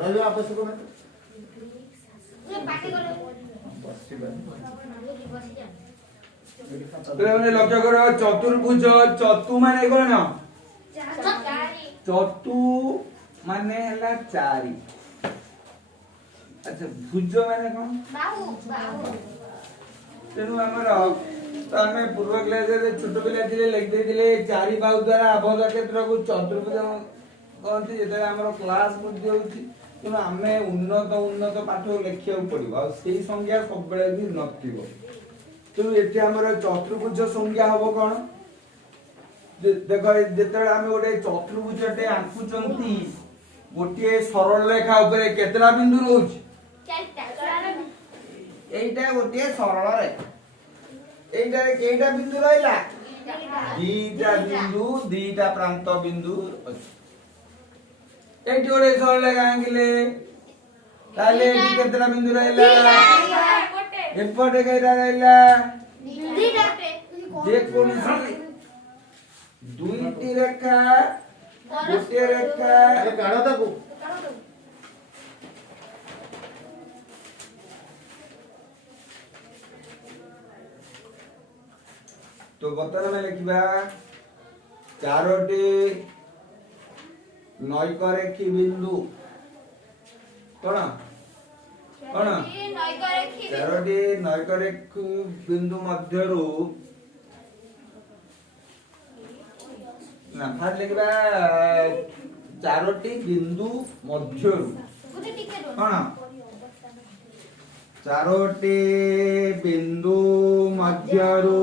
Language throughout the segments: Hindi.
ରହିବା ଆବଶ୍ୟକ ନାହିଁ। लक्ष्य कर चतुर्भुज चतु माने कौन चतु माने हला चारि अच्छा भुज माने कौन तेणु आमर तो आम पूर्व क्लास छोट पिला लिख देते चारि बाहु द्वारा आबद्ध क्षेत्र को चतुर्भुज कहते जो आम क्लास बुद्धि होती तेणु आम उन्नत उन्नत पाठ लिखा पड़ो से संज्ञा सब भी नथिबो तेणु ये चतुर्भुज संज्ञा हम कौन देख जो आम गोटे चतुर्भुजटे आंकुचंती गोटे सरल रेखा उपरे केतला बिंदु रोच एटा गोटे सरल रेखा एटा केटा बिंदु रहिला दीटा बिंदु दीटा प्रांत बिंदु अछि एटी गोटे सरल रेखा आंकिले ताले एटी केतला बिंदु रहिला एपटे केटा रहिला जे कोनसी दुईटी रेखा गोटे रेखा काढा ताकू तो बर्तमान में लिखा चारोटी नैकरेखी बिंदु कौन कौन चारोटी नैकरेखी बिंदु मध्यरु ना फार लिखा चारोटी बिंदु मध्यरु कौन चारोटी बिंदु मध्यरु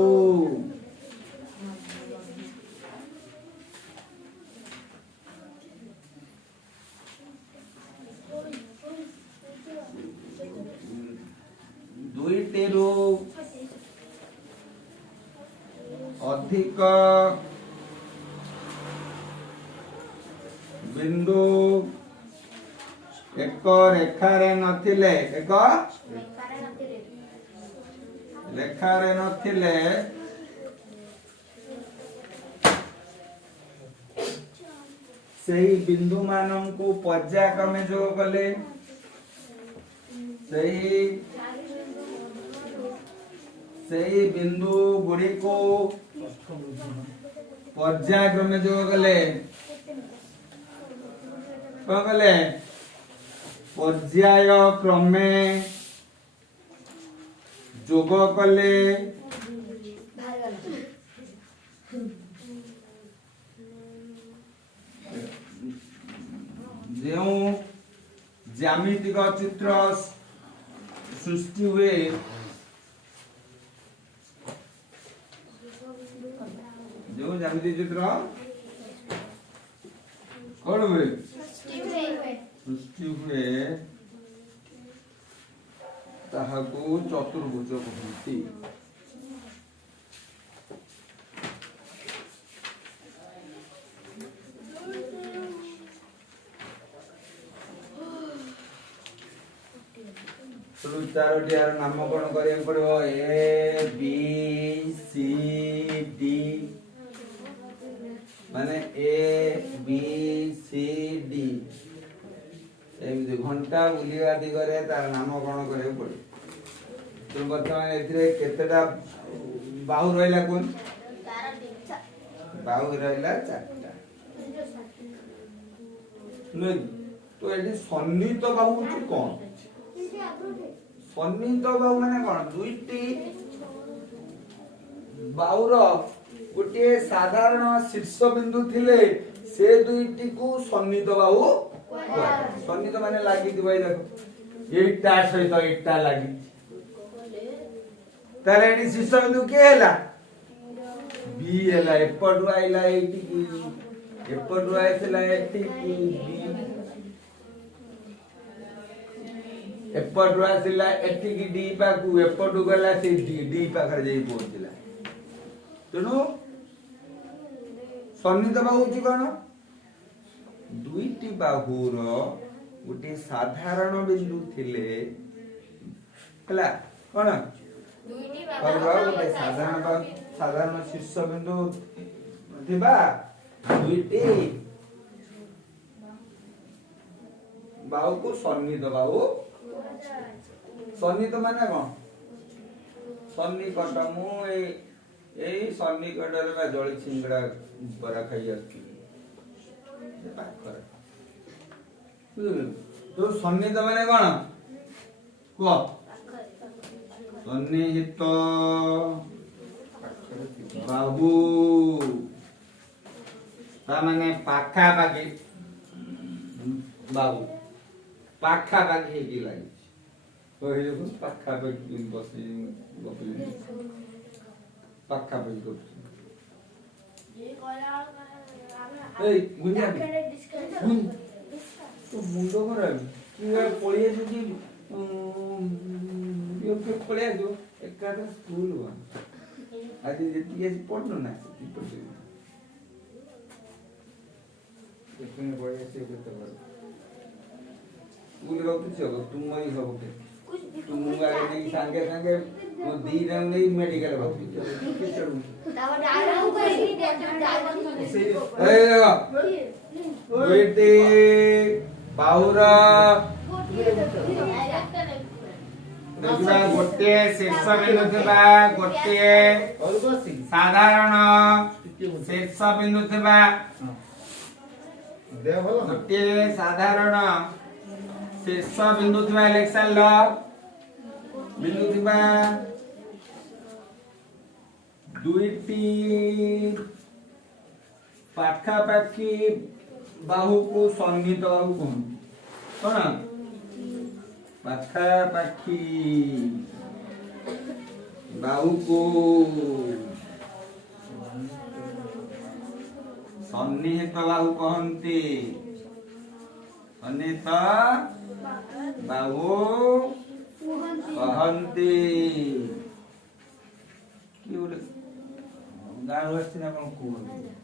दुईटेरु अधिक बिंदु एक रेखारे नथिले एक रेखारे नथिले सही बिंदु मानंकु पर्यायक्रमे जो कले सही बिंदु गुड़ी को पर्यायक्रमे जो कले कौन कले पर्याय क्रमे जोग कले जो ज्यामितिक चित्र सृष्टि हुए जो ज्यामितिक चित्र कौन हुए सृष्टि हुए ताहाको चतुर्भुज कहते चारोटी यार नामकरण करिया पड़ो ए बी सी डी माने ए बी सी डी एमती घंटा बुलिया दिगरे तार नामकरण करिया पड़ो तो वर्तमान एथिरे केतेटा बाहु रहिला कोन बाहु रहिला चारटा नै तो एठी सन्निहित बाहु छि कोन सन्निहित बाहु माने कोन दुईटी बाहुर गोटे साधारण शीर्ष बिंदु थिले से दुईटी को सन्निहित बाहु सन्निहित माने लागि दिबई देखो एटा सहित एटा लागि ताले एटी शीर्ष बिंदु के हैला बी हैला एपटु आइला एटी की एपटु आइला एटी की बी एपटु आसिला एटी की डी पाकू एपटु गला से डी पाखर जाई पहुंचला तेनु सन्निहित बाहु छि कोन दुईटी बाहुर गोटे साधारण बिंदु थिले हला कोन दुईटी बाहु गोटे साधारण शीर्ष बिंदु थिबा दुईटी बाहु को सन्निहित बाहु सन्निहित माने कौन सन्निकट मु ए सन्निकट रे बा जळी सिंगड़ा बरा खाई आछि पाखर तो सन्निहित माने कौन को सन्निहित बाहु ता माने पाखा पाखी बाहु पाखा पाखी की लागि तो हे जो पाखा पाखी बसी गपिले पाखा पाखी को ए गुंजा गुं तो मुंडो करा कि पळिए जुकी यो के पळिए जो एकादा स्कूल वा आज जेती पढनो ना सेती पढे देखने पड़े से तो स्कूल रो कुछ हो तुम मई हो के तुम आगे नहीं संगे संगे वो दी रंग नहीं मेडिकल हो तावा डायरा ऊपर ही ए बेटे पाउरा देखा गोटे शीर्ष बिंदु थिबा गोटे साधारण शीर्ष बिंदु थिबा देह भलो गोटे साधारण शीर्ष बिंदु थिबा इलेक्शन ल बिंदु थिबा दुईटी पाखापाखी बाहु को सन्निहित बाहु कौन पाखापाखी बाहु को सन्निहित बाहु कहते सन्निहित बाहु कहते कि गोटे गाँव आसी ना कौन कहते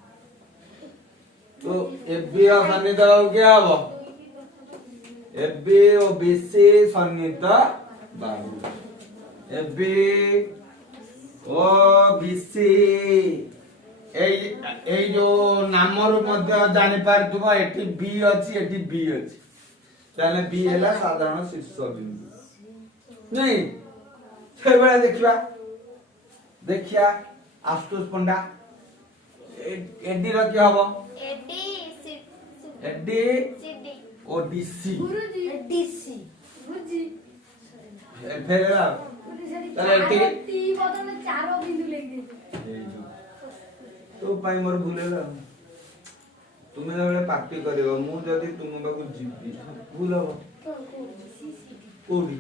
तो एबी सन्निहित बाहु क्या हम एबी ओ बीसी सन्निहित बाहु एबी ओ बीसी ए जो नामर मध्य जानि पारथुबो एठी बी अछि एठी बी अछि ताले बी हैला साधारण शीर्ष बिंदु नहीं से बेला देखिया आशुतोष पंडा एडी रो की हबो एडी सीडी ओ डीसी गुरुजी डीसी गुरुजी फेरला ताले एठी टी बदले चार बिंदु लेके तो पाई मोर भूलेला तुमे जबले पार्टी करिवो मु जदी तुम बाकू जीबी भूल हो कोडी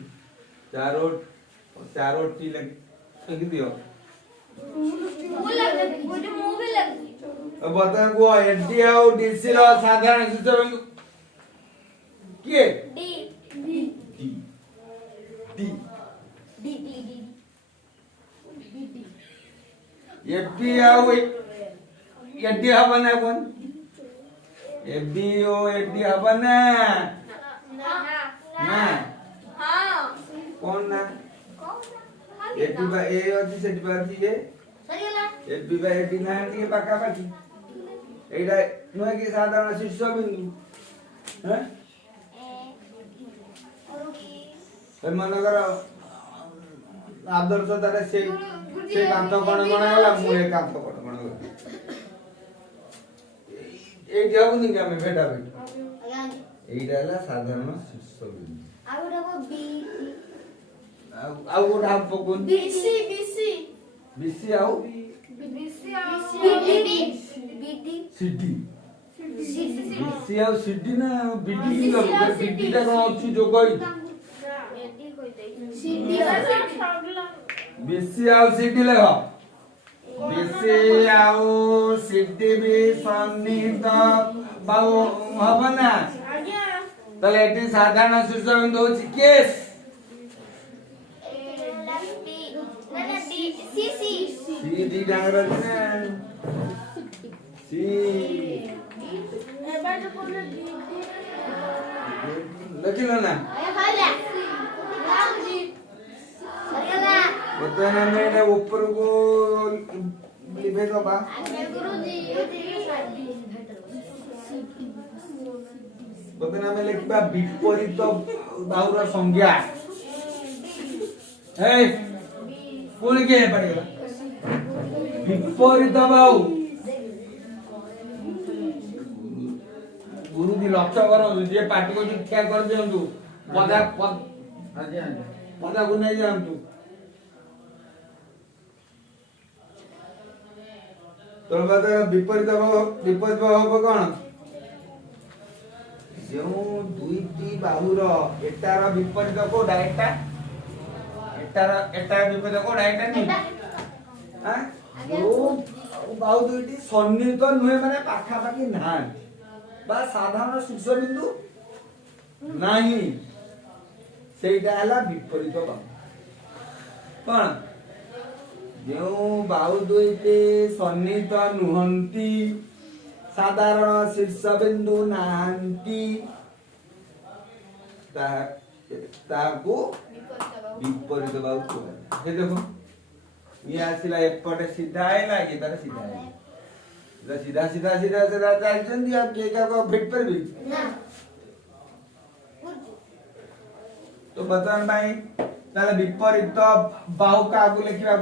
चारो टी लग दियो मुंह लग गोटे मुंह भी लग अब बता को एडी आउ डीसी रो साधारण सिस्टम के D D D D D D D AD आउ एडी हबना कोन एडी ओ एडी हबना ना हां कौन ना एडी बा ए अछि सेडी बा अछि ए सरीला एडी बा एडी ना ଟିକେ ପାଖା ପାଖି एडा नय कि साधारण शीर्ष बिंदु हैं ए मन कर आदर्श तारे से कांत कोण कोण होला मु ए कांत कोण कोण होला ए जाउनी कि हमें भेटा भेट एडा हला साधारण शीर्ष बिंदु आ गोटे बी आउ गोटा हम पकोन बीसी बीसी बीसी आउ BC BD BD CD CD BC आउ सीडी ना बीडी लो बीडी टा कोन अछि जो कहि एडी कोइ दे सीडी बीसी आउ सीडी लेखो बीसी आउ सीडी भी सन्निहित बाहु हबना आज्ञा तले एटी साधारण शीर्ष बिंदु होछि केस सी डी डांगर ने सी लखिलो ना बतना ने ऊपर को लिबे तो बा ପ୍ରଥମେ ଆମେ ଲେଖିବା ବିପରୀତ ବାହୁର ସଂଜ୍ଞା। ଏଇ ପୁଣି କିଏ ପଡ଼ିଗଲା? ବିପରୀତ ବାହୁ। ଗୁରୁଜୀ ଲକ୍ଷ୍ୟ କରନ୍ତୁ, ଯିଏ ପାଟି କରୁଛି ଠିଆ କରିଦିଅନ୍ତୁ, ପଦାକୁ ନେଇ ଯାଆନ୍ତୁ। ବିପରୀତ ବାହୁ ହବ କଣ? ଯେଉଁ ଦୁଇଟି ବାହୁର ଏଟାର ବିପରୀତ କୋଉଟା? ଏଟାର ବିପରୀତ କୋଉଟା? ଏଟା ନି ଯୋଉ ବାହୁ ଦୁଇଟି ସନ୍ନିହିତ ନୁହେଁ, ମାନେ ପାଖାପାଖି ନାହାନ୍ତି ବା ସାଧାରଣ ଶୀର୍ଷବିନ୍ଦୁ ନାହିଁ, ସେଇଟା ହେଲା ବିପରୀତ ବାହୁ। କଣ? ଯେଉଁ ବାହୁ ଦୁଇଟି ସନ୍ନିହିତ ନୁହନ୍ତି, ସାଧାରଣ ଶୀର୍ଷବିନ୍ଦୁ ନାହାନ୍ତି, ତାହାକୁ ବିପରୀତ ବାହୁ କୁହାଯାଏ। ଦେଖ, ଇଏ ଆସିଲା ଏପଟେ ସିଧା ଆଇଲା, ଇଏ ତାର ସିଧା ଆଇଲା, ସିଧା ସିଧା ସିଧା ସିଧା ଚାଲିଛନ୍ତି, ଆଉ କିଏ କାହାକୁ ଭେଟ ପାରିବେ? ତ ବର୍ତ୍ତମାନ ପାଇଁ ତାହେଲେ ବିପରୀତ ବାହୁ କାହାକୁ ଲେଖିବା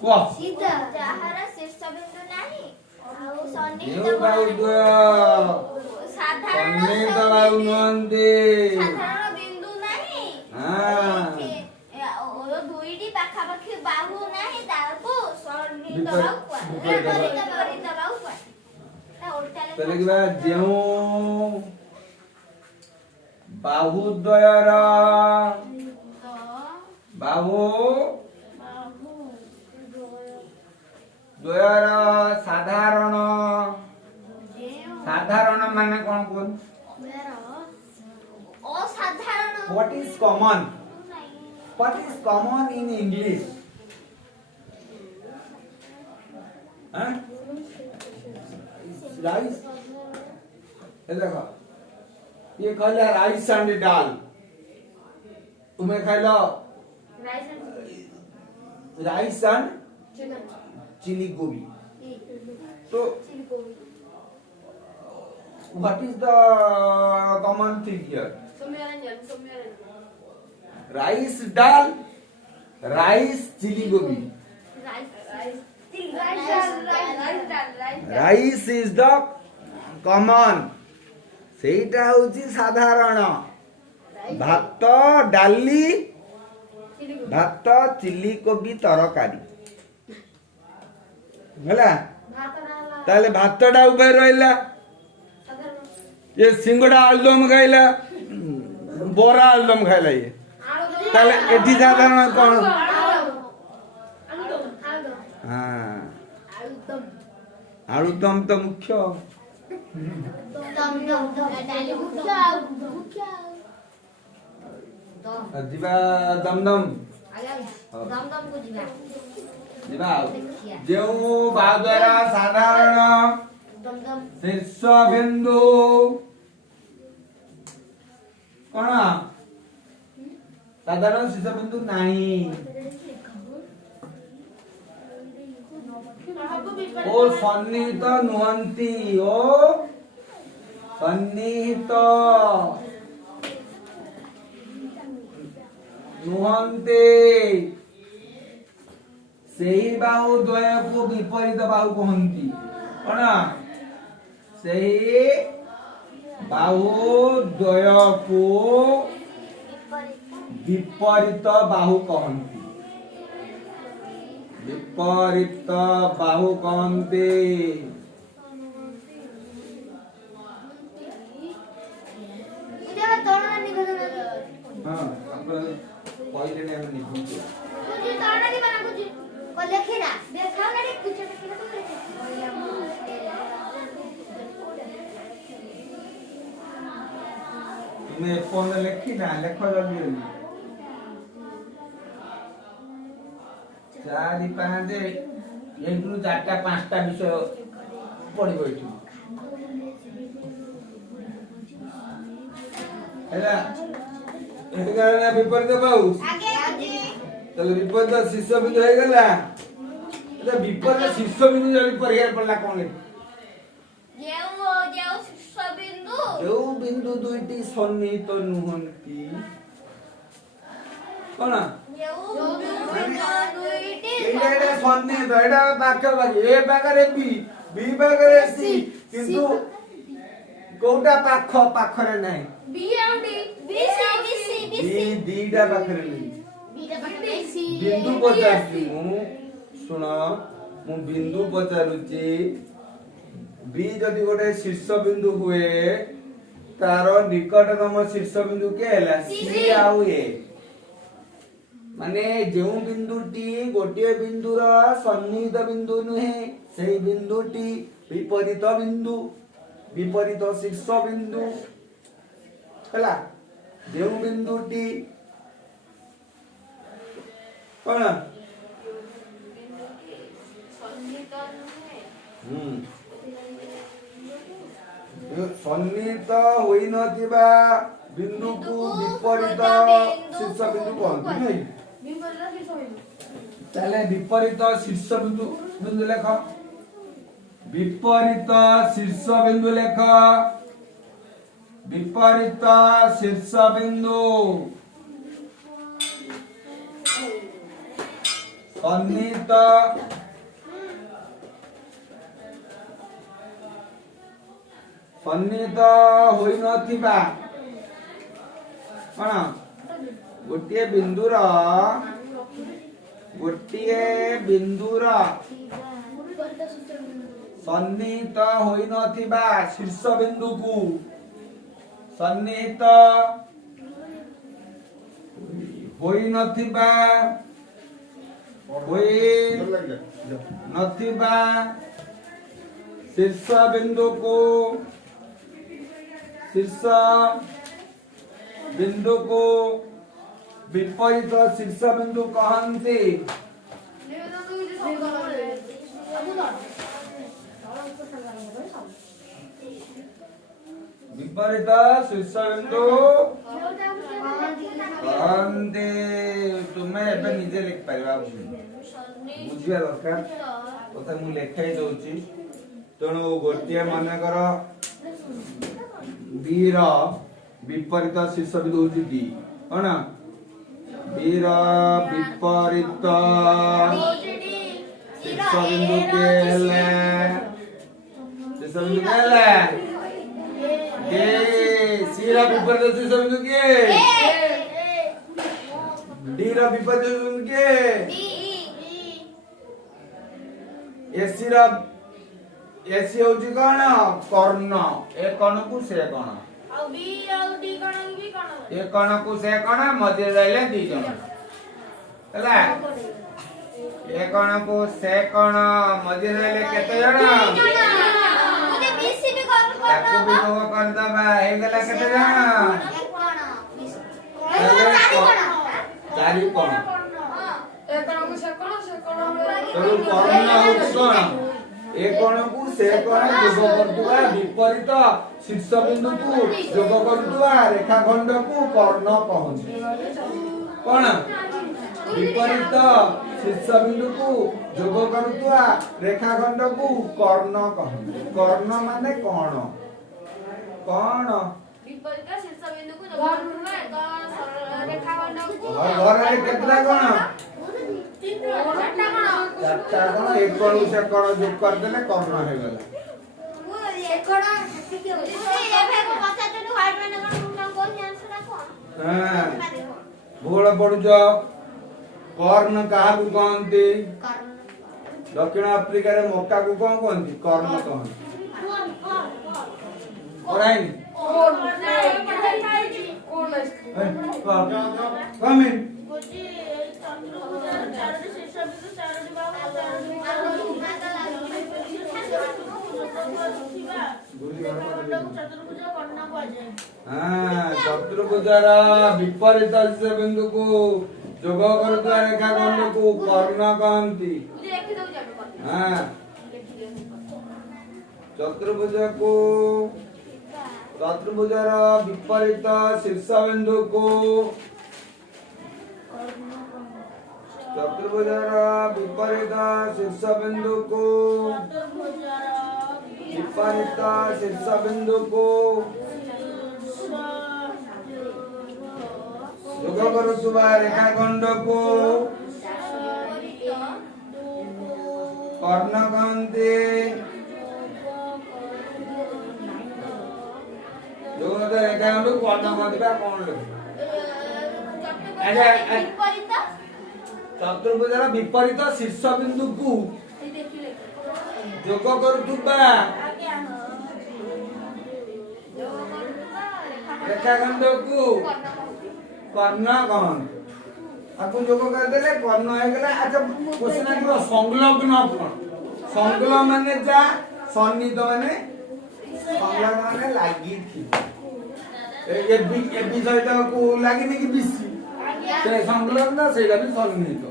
କୁହ? ସିଧା ଯାହାର ଶୀର୍ଷବିନ୍ଦୁ ନାହିଁ ଆଉ ସନ୍ନିହିତ ବାହୁ ସାଧାରଣ ବାହୁ ନୁହନ୍ତି, ସାଧାରଣ ବିନ୍ଦୁ ନାହିଁ, ଦୁଇଟି ପାଖାପାଖି ବାହୁ ନାହିଁ, ତାକୁ ସନ୍ନିହିତ ବାହୁ କୁହାଯାଏ। ଯେଉଁ ବାହୁ ଦ୍ୱୟର ସାଧାରଣ ମାନେ କଣ କୁହନ୍ତି? ଅସାଧାରଣ। What is common? What is common in English? Rice. ये देखो, ये खाइला राइस एंड दाल, तुम्हें खाइला राइस एंड चिली गोभी। तो what is the common thing here? Rice dal, rice chili gobhi. Rice is the common, ସେଇଟା ହଉଛି ସାଧାରଣ। ଭାତ ଡାଲି, ଭାତ ଚିଲି କୋବି ତରକାରୀ ହେଲା। ତାହେଲେ ଭାତଟା ଉଭୟ ରହିଲା, ये सिंगड़ा आलुदम खाइला, बोरा आलुदम खाइला, ये ताले एठी साधारण कोन? हां, आलुदम तो मुख्य। जीवा दमदम को जीवा जीवा जो बाद्वारा साधारण शीर्ष बिंदु कौन? साधारण शीर्ष बिंदु नहीं, ओ सन्निहित नुहंती, ओ सन्निहित नुहंती, सेही बाहु द्वय को विपरीत बाहु कहंती। कौन? सेही बाहु द्वय को विपरीत बाहु कहंती, विपरीत बाहु कहंती। हाँ, पहिले ने हम निकलू तुझे ताना नहीं बना कुछ को लिखे ना देखा ना रे कुछ मैं फोन लिखी ना लिखो जल्दी जल्दी 4 5 1 ରୁ 4ଟା 5ଟା ବିଷୟ ପଢିବ ଏଠି ହେଲା। ଏଠି କାରଣ ବିପରୀତ ବାହୁ आगे आगे ତାହେଲେ ବିପରୀତ ଶୀର୍ଷ ବିନ୍ଦୁ ହେଇଗଲା। এটা ବିପରୀତ ଶୀର୍ଷ ବିନ୍ଦୁ ଯଦି ପରିହାର ପଡିଲା କଣ? जेउ जेउ शिष्य बिंदु ବିନ୍ଦୁ ଦୁଇଟି ସନ୍ନିହିତ ନୁହନ୍ତି କଣ ଏଇଟା ସନ୍ନିହିତ ଏଇଟା ପାଖାପାଖି ଏ ପାଖରେ ବି ପାଖରେ ସି କିନ୍ତୁ କୋଉଟା ପାଖରେ ନାହିଁ ଦିଟା ପାଖରେ ନାହିଁ ବିନ୍ଦୁ ପଚାରୁଛି ମୁଁ ଶୁଣ ମୁଁ ବିନ୍ଦୁ ପଚାରୁଛି बी जदि गोटे शीर्ष बिंदु हुए तार निकटतम शीर्ष बिंदु के हैला सी आउ ए माने जेउ बिंदुटी गोटे बिंदुर सन्निहित बिंदु नुहे सेही बिंदुटी विपरीत शीर्ष बिंदु हैला जेउ बिंदुटी कोन सन्निहित होई नथिबा बिंदु को विपरीत शीर्ष बिंदु कहନ୍ତି नै ताले विपरीत शीर्ष बिंदु लेख विपरीत शीर्ष बिंदु लेख विपरीत शीर्ष बिंदु सन्निहित सन्निहित होई नथिबा कोन गोटे बिंदुर सन्निहित होई नथिबा शीर्ष बिंदु को सन्निहित होई नथिबा शीर्ष बिंदु को विपरीत शीर्ष बिंदु कहते विपरीत शीर्ष बिंदु कहते तुम्हें एबे निजे लिख पारिबा बुझिया दरकार कथा मु लेखाई दउची तेणु गोटे मन कर बी रा विपरीत शीर्ष बिंदु होची डी कोन बी रा विपरीत शीर्ष बिंदु के ले शीर्ष बिंदु के ले ए सी रा विपरीत शीर्ष बिंदु के डी रा विपरीत शीर्ष बिंदु के ए सी रा एसी होची कोन कर्ण ए कण को से कण आ बी आ डी कण भी कण ए कण को से कण मध्य रहले दी जण हला ए कण को से कण मध्य रहले केते जण मुझे बीसी भी कर दबा हे गला केते जण चारि कण ए कण को से कण तो कर्ण होची कोन ए कोण को से कोण जोग करतुवा विपरीत शीर्ष बिंदु को जोग करतुवा रेखाखंड को कर्ण कहନ୍ତି कोण विपरीत शीर्ष बिंदु को जोग करतुवा रेखाखंड को कर्ण कहନ୍ତି कर्ण माने कोण विपरीत शीर्ष बिंदु को जोग करतुवा रेखाखंड को घर रे केतला कोण चारटा कोण एक कोण से कोण जोग कर देले कर्ण हे गला वो एक कोण ये भाई को पता तो व्हाइट मैंने कोन आंसर कोन हां भूल पडुज कर्ण काहा को कहନ୍ତି दक्षिण अफ्रीका रे मक्का को कोन कहନ୍ତି कर्ण कहନ୍ତି ओराइन कम इन चतुर्भुजार विपरीत शीर्ष बिंदु को जोग करतुवा रेखाखंड को कर्ण कहନ୍ତି हां चतुर्भुजार विपरीत शीर्ष बिंदु को चतुर्भुजार विपरीत शीर्ष बिंदु को विपरीत शीर्ष बिंदु को କରୁଥିବା ରେଖାଖଣ୍ଡକୁ କର୍ଣ୍ଣ କହନ୍ତି। ଯୋଉ ରେଖାଖଣ୍ଡକୁ କର୍ଣ୍ଣ କହନ୍ତି ବା କଣ ଚତୁର୍ଭୁଜର ବିପରୀତ ଶୀର୍ଷ ବିନ୍ଦୁକୁ ଯୋଗ କରୁଥିବା ରେଖାଖଣ୍ଡକୁ କର୍ଣ୍ଣ କହନ୍ତି। ତାକୁ ଯୋଗ କରିଦେଲେ କର୍ଣ୍ଣ ହେଇଗଲା। ଆଚ୍ଛା କ୍ୱେଶ୍ଚନ ଆସିବ ସଂଲଗ୍ନ କଣ? ସଂଲଗ୍ନ ମାନେ ଯା, ସନ୍ନିହିତ ମାନେ ସଂଲଗ୍ନ ମାନେ ଲାଗିଥିବ। এবি ସହିତ କୁ ଲାଗିନି କି ବିସି, ସେ ସଂଲଗ୍ନ ସେଇଟା ବି ସନ୍ନିହିତ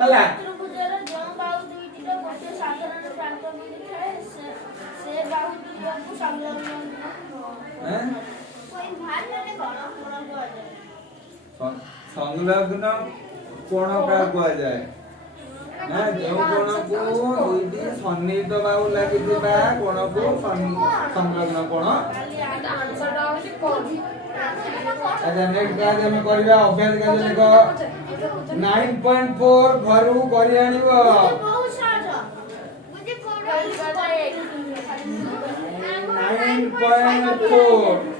ହେଲା। ଚତୁର୍ଭୁଜର ଯେଉଁ ବାହୁ ଦୁଇଟିର ଗୋଟିଏ ସାଧାରଣ ପ୍ରାନ୍ତ ମିଳିଥାଏ ସେ ବାହୁ ଦୁଇକୁ ସଂଲଗ୍ନ ସଂଲଗ୍ନ କୋଣ କାହା କୁହାଯାଏ? ନା ଯେଉଁ କୋଣକୁ ଦୁଇଟି ସନ୍ନିହିତ ବାହୁ ଲାଗିଥିବା କୋଣକୁ ସଂଲଗ୍ନ କୋଣ। ଆଚ୍ଛା ନେକ୍ସଟ କ୍ଲାସ ଆମେ କରିବା ଅଭ୍ୟାସ କାର୍ଯ୍ୟ ଲେଖ 9.4 ଘରୁ କରି ଆଣିବ। 9.4